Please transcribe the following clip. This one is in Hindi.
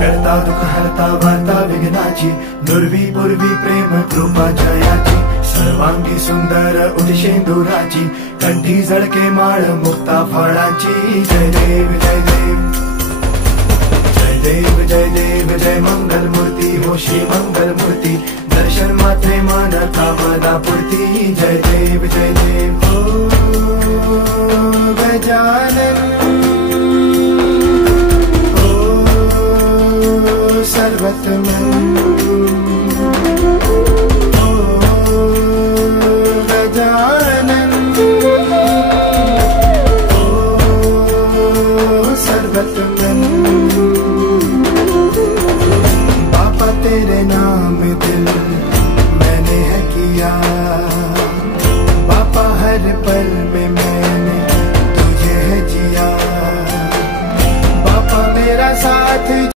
करता दुःख हरता वार्ता विघ्नाची, नुर्वी पूर्वी प्रेम कृपा जयाची, सर्वांगी सुंदर उदिशेंदुराची, कंठी जळके माळ मुक्ता फळाची. जय देव जय देव जय देव जय देव जय मंगल मूर्ती हो श्री मंगल मूर्ती, दर्शन मात्रे मन कामना पूर्ती. जय देव हो गजानन सर्वतमन